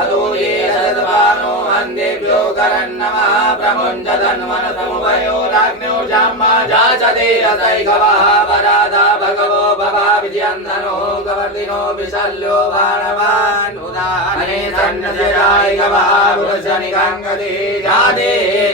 अदूयेदपानो अन्देभ्यो करन्नमः प्रमुञ्चतन्वनसमुभयोराग्न्यो जाम्मा जाचते असैकवः परादा भगवो भवा विजयन्धनो गवर्धिनो विशल्यो बाणवान् उदाहरणे सन्नजरायिकवः पुरुषनिकाङ्गति जाते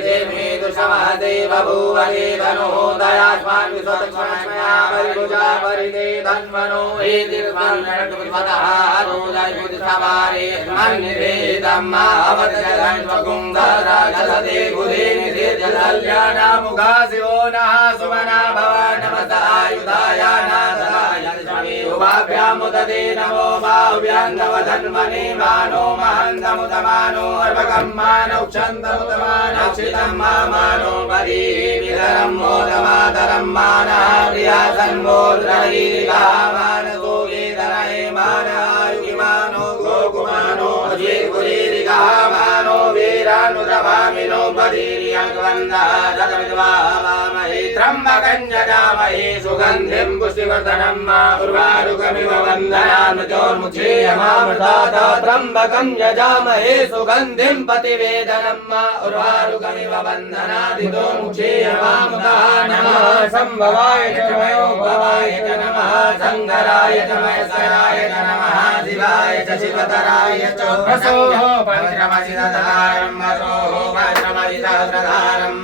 देमे दुषमहते बभूवरे धनो दयास्मान् विश्वतक्ष्मया परिभुजा परिते धन्वनो हे दीर्घन्नटुपतः रोदयुधसवारे मन्निवेदम्मावतजगन्वकुन्दरा जलदे गुदे निधे जलल्याना मुगा शिवो नः सुमना भव नमस्तायुधाय नाथाय स्वामी उभाभ्यामुदते नमो बाहुभ्यां तव धन्वने मानो महन्तमुतमानो अर्भकं मानौक्षन्तमुतमानक्षितं मानो परी विधरं मोदमातरं मानः प्रियासन्मोद्रहीरिका मानसो वेदनये मानायुगिमानो गोकुमानो अजीर्गुरीरिका मानो वीरानुद्रभामिनो बधीर्यङ्वन्दः जगमिद्वामहे त्र्यम्बकं यजामहे सुगन्धिं पुष्टिवर्धनं मा उर्वारुकमिव वन्दनामृतोर्मुक्षेयमामृतात् त्र्यम्बकं यजामहे सुगन्धिं पतिवेदनं मा उर्वारुकमिव वन्दनादितोर्मुक्षेयमामृतः नमः सम्भवाय च मयोभवाय च नमः शङ्कराय च महेश्वराय च नमः शिवाय च शिवतराय च वसोः पवित्रमसिदधारं वसोः पवित्रमसिदधारं